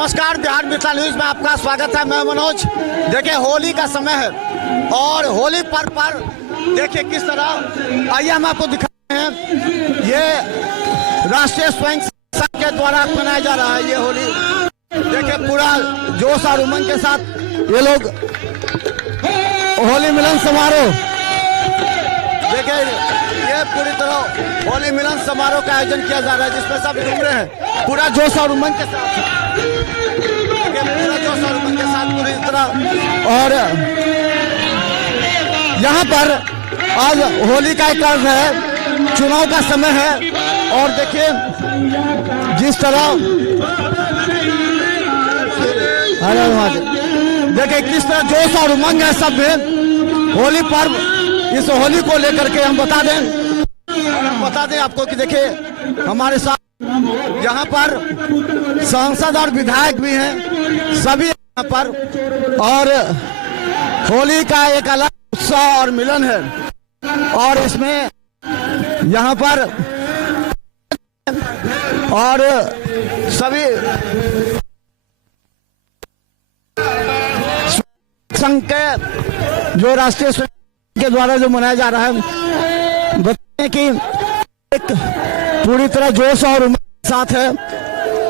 नमस्कार, बिहार मिथिला न्यूज में आपका स्वागत है। मैं मनोज। देखिए, होली का समय है और होली पर्व पर देखिए किस तरह, आइए हम आपको दिखाते हैं। ये राष्ट्रीय स्वयं संघ के द्वारा मनाया जा रहा है ये होली। देखिए, पूरा जोश और उमंग के साथ ये लोग होली मिलन समारोह, देखिए ये पूरी तरह होली मिलन समारोह का आयोजन किया जा रहा है, जिसमें सब झूम रहे हैं पूरा जोश और उमंग के साथ। पूरा जोश और उमंग के साथ पूरी तरह। और यहाँ पर आज होली का एक अर्थ है, चुनाव का समय है और देखिए जिस तरह, देखिए किस तरह जोश और उमंग है सब में होली पर्व। इस होली को लेकर के हम बता दें आपको कि देखिए हमारे साथ यहाँ पर सांसद और विधायक भी हैं, सभी यहाँ पर, और होली का एक अलग उत्साह और मिलन है। और इसमें यहाँ पर और सभी संघ के जो राष्ट्रीय के द्वारा जो मनाया जा रहा है, बताएं कि एक पूरी तरह जोश और उमंग के साथ है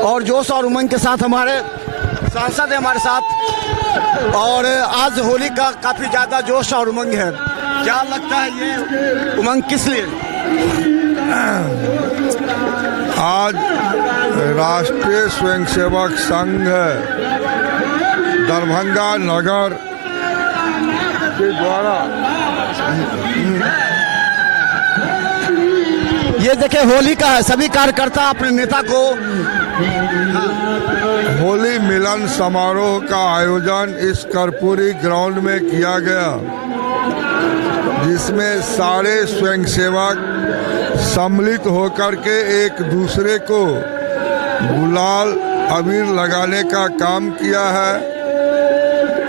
और जोश और उमंग के साथ हमारे सांसद है हमारे साथ। और आज होली का काफी ज्यादा जोश और उमंग है। क्या लगता है ये उमंग किस लिए? आज राष्ट्रीय स्वयंसेवक संघ दरभंगा नगर के द्वारा ये देखिए होली का है, सभी कार्यकर्ता अपने नेता को होली मिलन समारोह का आयोजन इस कर्पूरी ग्राउंड में किया गया, जिसमें सारे स्वयंसेवक सम्मिलित होकर के एक दूसरे को गुलाल अबीर लगाने का काम किया है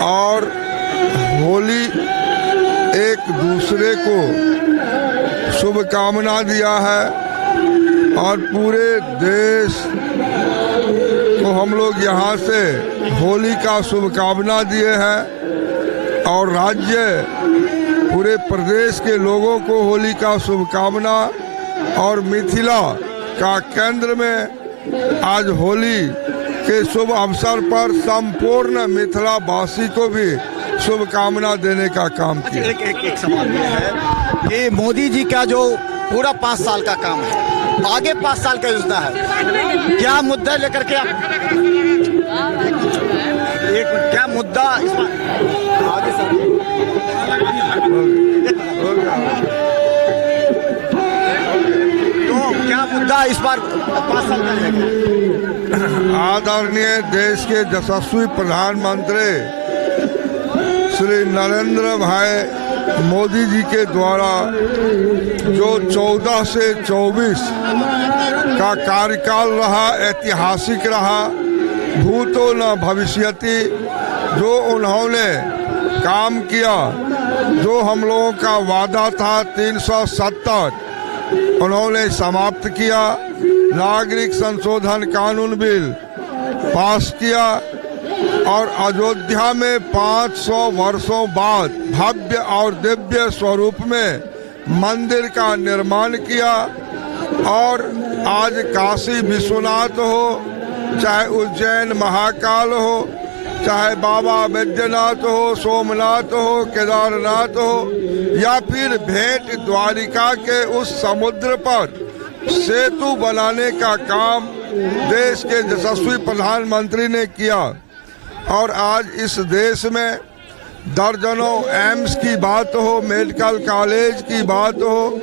और होली एक दूसरे को शुभकामना दिया है। और पूरे देश को हम लोग यहाँ से होली का शुभकामना दिए हैं और राज्य पूरे प्रदेश के लोगों को होली का शुभकामना। और मिथिला का केंद्र में आज होली के शुभ अवसर पर संपूर्ण मिथिला वासी को भी शुभकामना देने का काम किया। एक सवाल ये है कि मोदी जी का जो पूरा 5 साल का काम है, आगे 5 साल का योजना है, क्या मुद्दा लेकर के क्या मुद्दा आगे तो क्या मुद्दा इस बार 5 साल का लेगा? आदरणीय देश के यशस्वी प्रधानमंत्री श्री नरेंद्र भाई मोदी जी के द्वारा जो 14 से 24 का कार्यकाल रहा, ऐतिहासिक रहा, भूतो न भविष्यति, जो उन्होंने काम किया, जो हम लोगों का वादा था 370 उन्होंने समाप्त किया। नागरिक संशोधन कानून बिल पास किया और अयोध्या में 500 वर्षों बाद भव्य और दिव्य स्वरूप में मंदिर का निर्माण किया। और आज काशी विश्वनाथ हो, चाहे उज्जैन महाकाल हो, चाहे बाबा बैद्यनाथ हो, सोमनाथ हो, केदारनाथ हो, या फिर भेंट द्वारिका के उस समुद्र पर सेतु बनाने का काम देश के यशस्वी प्रधानमंत्री ने किया। और आज इस देश में दर्जनों एम्स की बात हो, मेडिकल कॉलेज की बात हो,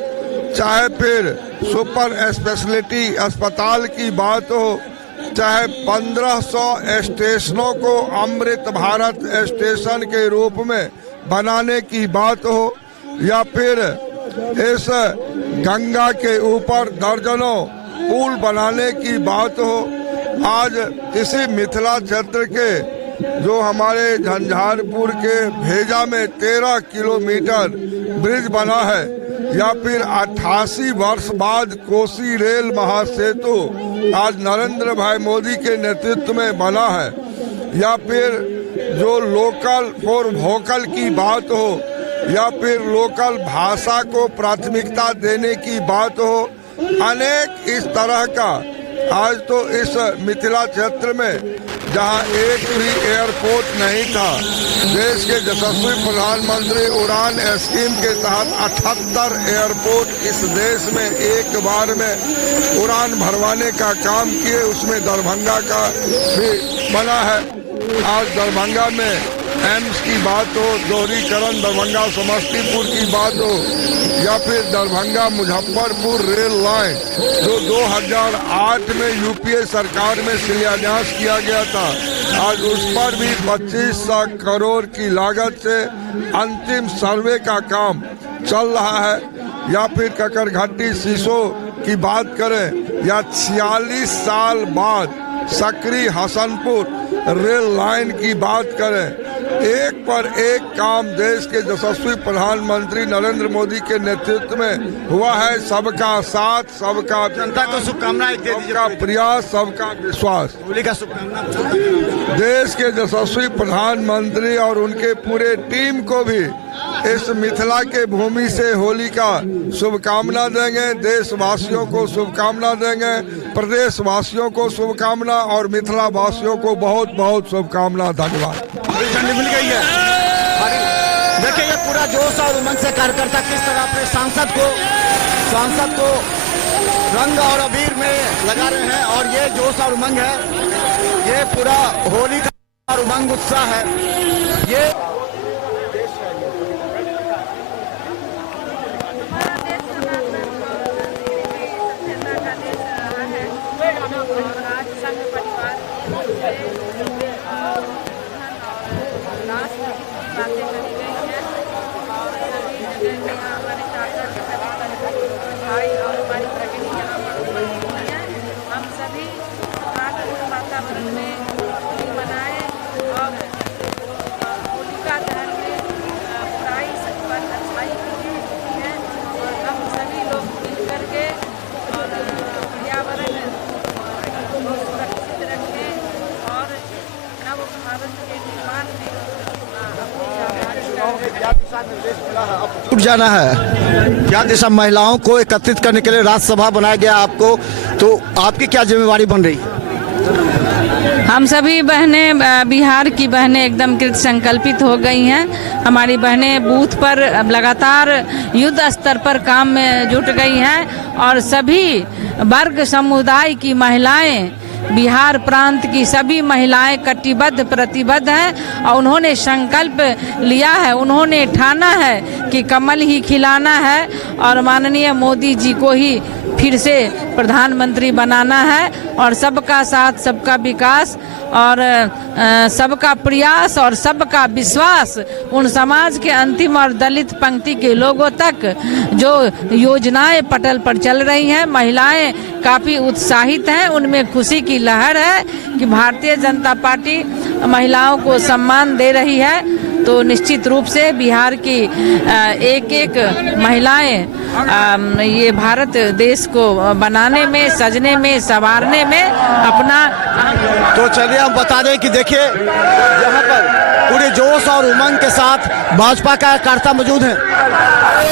चाहे फिर सुपर स्पेशलिटी अस्पताल की बात हो, चाहे 1500 स्टेशनों को अमृत भारत स्टेशन के रूप में बनाने की बात हो, या फिर इस गंगा के ऊपर दर्जनों पुल बनाने की बात हो। आज इसी मिथिला क्षेत्र के जो हमारे झंझारपुर के भेजा में 13 किलोमीटर ब्रिज बना है, या फिर 88 वर्ष बाद कोसी रेल महासेतु आज नरेंद्र भाई मोदी के नेतृत्व में बना है, या फिर जो लोकल फॉर वोकल की बात हो, या फिर लोकल भाषा को प्राथमिकता देने की बात हो, अनेक इस तरह का आज तो इस मिथिला क्षेत्र में जहां एक भी एयरपोर्ट नहीं था, देश के यशस्वी प्रधानमंत्री उड़ान स्कीम के तहत 78 एयरपोर्ट इस देश में एक बार में उड़ान भरवाने का काम किए, उसमें दरभंगा का भी बना है। आज दरभंगा में एम्स की बात हो, दोहरीकरण दरभंगा समस्तीपुर की बात हो, या फिर दरभंगा मुजफ्फरपुर रेल लाइन जो 2008 में यूपीए सरकार में शिलान्यास किया गया था, आज उस पर भी 2500 करोड़ की लागत से अंतिम सर्वे का काम चल रहा है। या फिर ककरघट्टी सीसो की बात करें, या 46 साल बाद सकरी हसनपुर रेल लाइन की बात करें, एक पर एक काम देश के यशस्वी प्रधानमंत्री नरेंद्र मोदी के नेतृत्व में हुआ है। सबका साथ, सबका जनता को शुभकामनाएं दे दीजिए। सबका प्रयास, सबका विश्वास। होली का शुभकामना। देश के यशस्वी प्रधानमंत्री और उनके पूरे टीम को भी इस मिथिला के भूमि से होली का शुभकामना देंगे। देशवासियों को शुभकामना देंगे, प्रदेशवासियों को शुभकामना और मिथिला वासियों को बहुत बहुत शुभकामना। धन्यवाद। झंडी मिल गई है। देखिए ये पूरा जोश और उमंग से कार्यकर्ता किस तरह अपने सांसद को रंग और अबीर में लगा रहे हैं, और ये जोश और उमंग है, ये पूरा होली का और उमंग उत्साह है। ये टूट जाना है। क्या दिशा महिलाओं को एकत्रित करने के लिए राज्यसभा बनाया गया आपको, तो आपकी क्या जिम्मेवारी बन रही? हम सभी बहनें, बिहार की बहनें एकदम कृत संकल्पित हो गई हैं। हमारी बहनें बूथ पर लगातार युद्ध स्तर पर काम में जुट गई हैं, और सभी वर्ग समुदाय की महिलाएं, बिहार प्रांत की सभी महिलाएं कटिबद्ध प्रतिबद्ध हैं, और उन्होंने संकल्प लिया है, उन्होंने ठाना है कि कमल ही खिलाना है और माननीय मोदी जी को ही फिर से प्रधानमंत्री बनाना है, और सबका साथ, सबका विकास और सबका प्रयास और सबका विश्वास उन समाज के अंतिम और दलित पंक्ति के लोगों तक जो योजनाएं पटल पर चल रही हैं। महिलाएं काफ़ी उत्साहित हैं, उनमें खुशी की लहर है कि भारतीय जनता पार्टी महिलाओं को सम्मान दे रही है। तो निश्चित रूप से बिहार की एक एक महिलाएं ये भारत देश को बनाने में, सजने में, संवारने में अपना। तो चलिए हम बता दें कि देखिए यहाँ पर पूरे जोश और उमंग के साथ भाजपा का कार्यकर्ता मौजूद है।